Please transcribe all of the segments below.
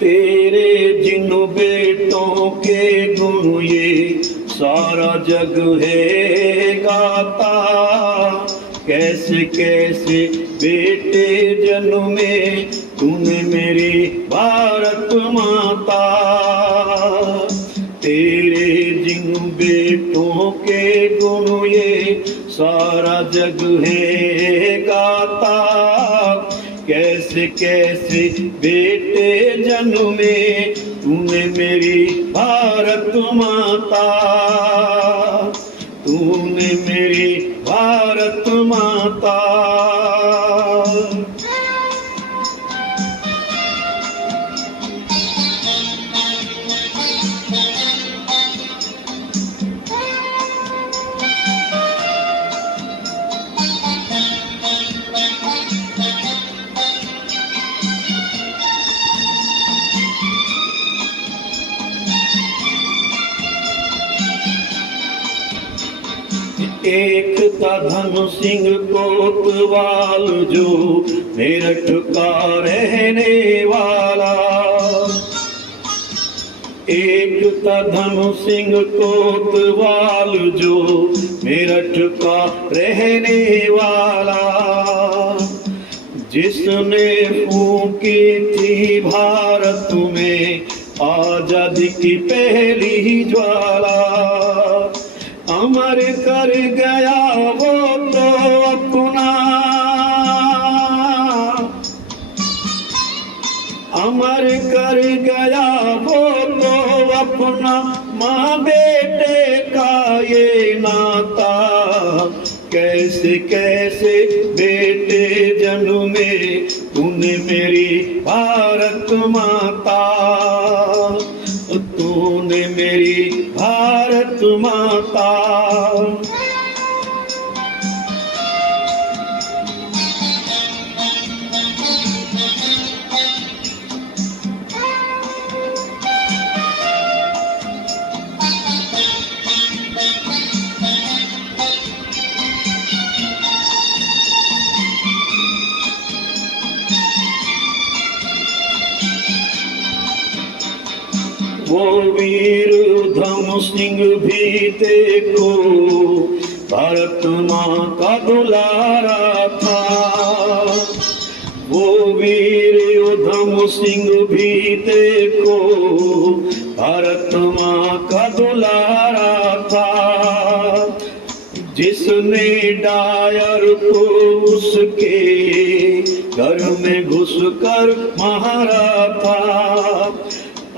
तेरे जिन बेटों के गुण ये सारा जग है गाता। कैसे कैसे बेटे जन्मे तूने मेरी भारत माता। तेरे जिन बेटों के गुण ये सारा जग है गाता। कैसे कैसे बेटे जन्मे तूने मेरी भारत माता। तूने मेरी भारत माता। एक था धन सिंह कोतवाल जो मेरठ का रहने वाला। एक था धन सिंह कोतवाल जो मेरठ का रहने वाला। जिसने फूंकी थी भारत में आजादी की पहली ज्वाला। अमर कर गया वो तो अपना, अमर कर गया वो तो अपना माँ बेटे का ये नाता। कैसे कैसे बेटे जन्मे तूने मेरी भारत माता। तूने मेरी भारत माता। वो वीर उधम सिंह भी देखो भारत माँ का दुलारा था। वो वीर उधम सिंह भी देखो भारत माँ का दुलारा था। जिसने डायर को उसके घर में घुसकर मारा था।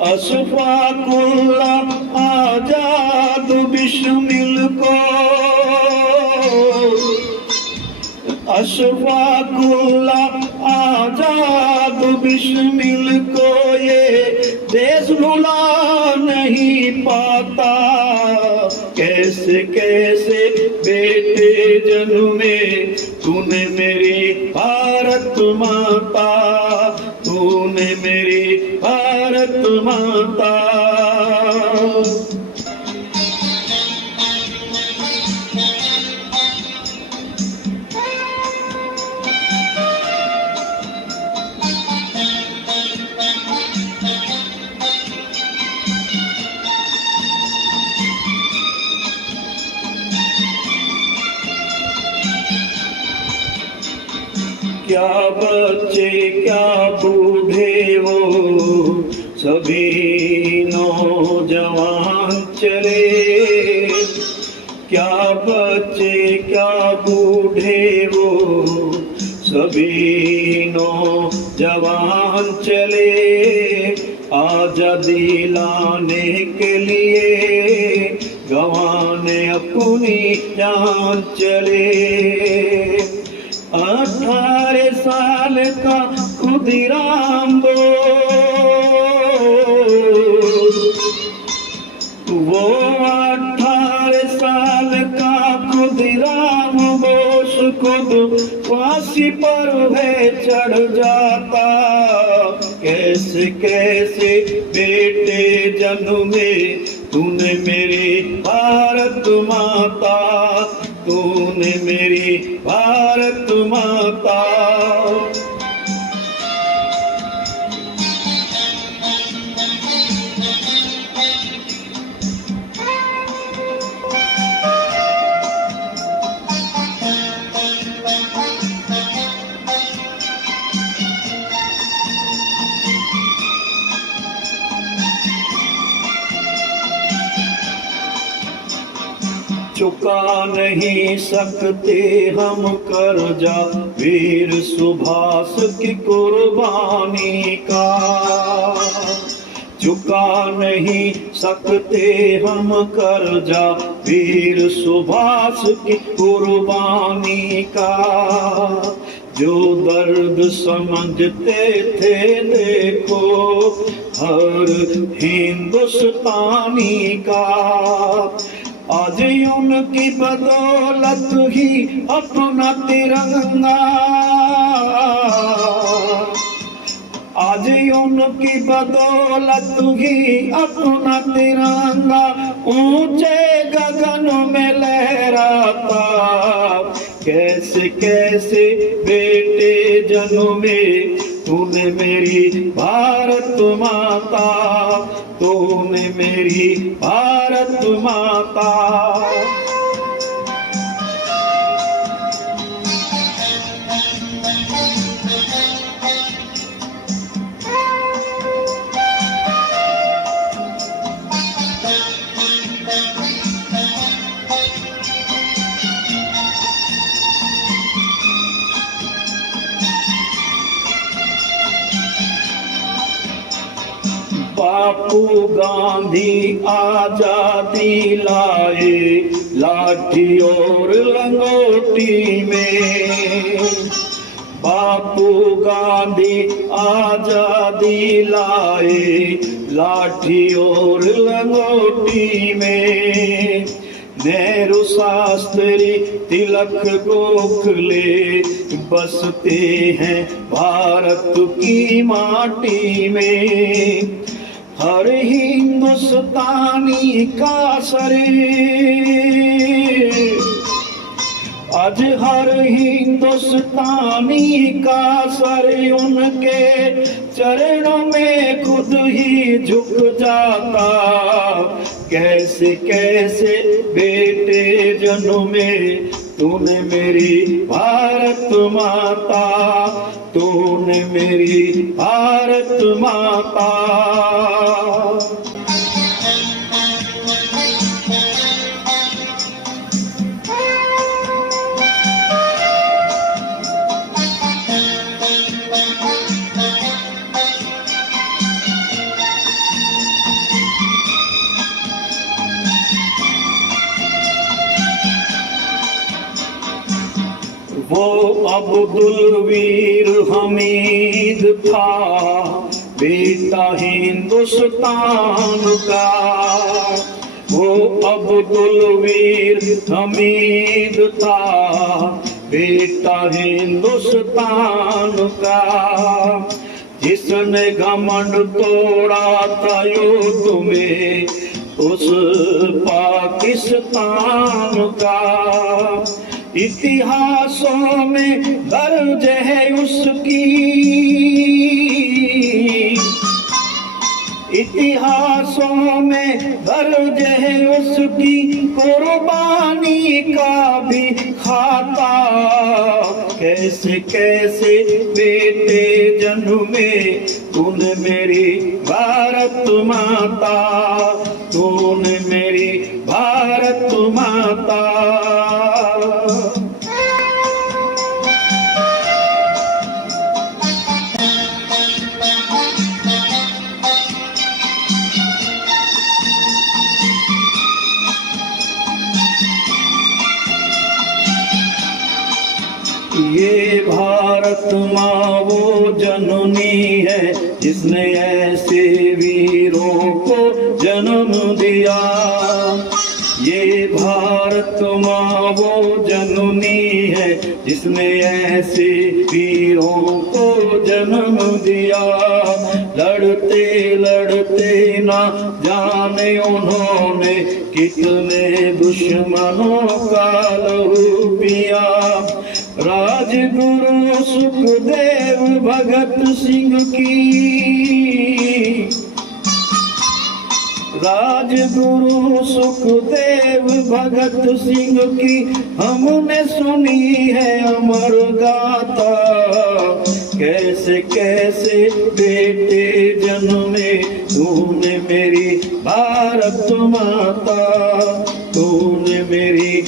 अशफाकुल्ला आजाद बिस्मिल को, अशफाकुल्ला आजाद बिस्मिल को ये देश भुला नहीं पाता। कैसे कैसे बेटे जन्मे तूने मेरी भारत माता। तूने मेरी भारत माता। क्या बच्चे क्या बूढ़े वो सभी नौजवान चले। क्या बच्चे क्या बूढ़े वो सभी नौजवान चले। आजादी लाने के लिए गंवाने अपनी जान चले। 18 साल का खुदीराम वो 18 साल का खुदीराम बोस खुद फांसी पर है चढ़ जाता। कैसे कैसे बेटे जन्मे तूने मेरी भारत माता। तूने मेरी भारत माता। चुका नहीं सकते हम कर्जा वीर सुभाष की कुर्बानी का। चुका नहीं सकते हम कर्जा वीर सुभाष की कुर्बानी का। जो दर्द समझते थे देखो हर हिंदुस्तानी का। आज उनकी बदौलत ही अपना तिरंगा, आज उनकी बदौलत ही अपना तिरंगा ऊंचे गगन में लहराता। कैसे कैसे बेटे जन्मे तूने मेरी भारत माता, तूने मेरी भारत माता। बापू गांधी आजादी लाए लाठी और लंगोटी में। बापू गांधी आजादी लाए लाठी और लंगोटी में। नेहरू शास्त्री तिलक गोखले बसते हैं भारत की माटी में। हर हिंदुस्तानी का शरीर, आज हर हिंदुस्तानी का सर उनके चरणों में खुद ही झुक जाता। कैसे कैसे बेटे जन्मे तूने मेरी भारत माता, तूने मेरी भारत माता। वो अब्दुल वीर हमीद था बेटा हिंदुस्तान का। वो अब्दुल वीर हमीद था बेटा हिंदुस्तान का। जिसने घमंड तोड़ा था युद्ध में उस पाकिस्तान का। इतिहासों में दर्ज है उसकी, इतिहासों में दर्ज है उसकी कुर्बानी का भी खाता। कैसे कैसे बेटे जन्मे तूने मेरी भारत माता, तूने मेरी भारत माता। ये भारत माँ वो जननी है जिसने ऐसे वीरों को जन्म दिया। ये भारत माँ वो जननी है जिसने ऐसे वीरों को जन्म दिया। लड़ते लड़ते ना जाने उन्होंने कितने दुश्मनों का लहू पिया। राजगुरु सुखदेव भगत सिंह की, राजगुरु सुखदेव भगत सिंह की हमने सुनी है अमर गाथा। कैसे कैसे बेटे जन्मे तूने मेरी भारत माता, तूने मेरी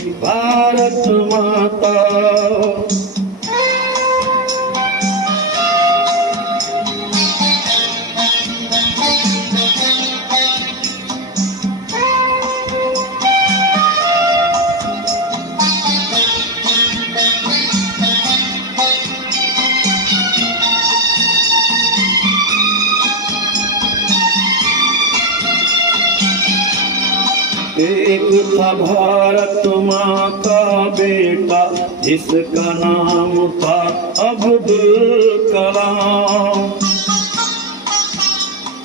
एक था भारत माँ का बेटा जिसका नाम था अब्दुल कलाम।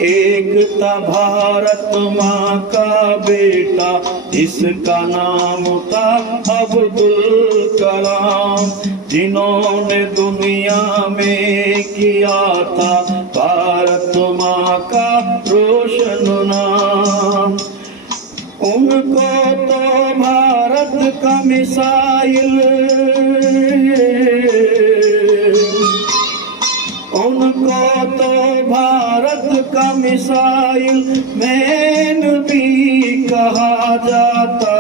एक था भारत माँ का बेटा जिसका नाम था अब्दुल कलाम, जिन्होंने दुनिया में किया था भारत माँ का रोशन नाम। उनको तो भारत का मिसाइल, उनको तो भारत का मिसाइल मैन भी कहा जाता।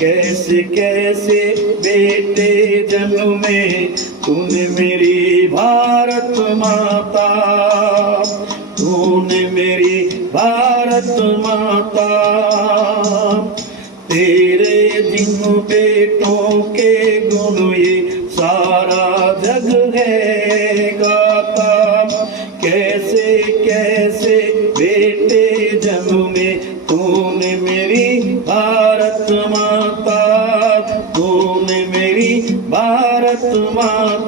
कैसे कैसे बेटे जन्मे तूने मेरी भारत माता, तूने मेरी भारत माता। तेरे जिन बेटों के गुण ये सारा जग है गाता। कैसे कैसे बेटे जन्मे तूने मेरी भारत माता, तूने मेरी भारत माता।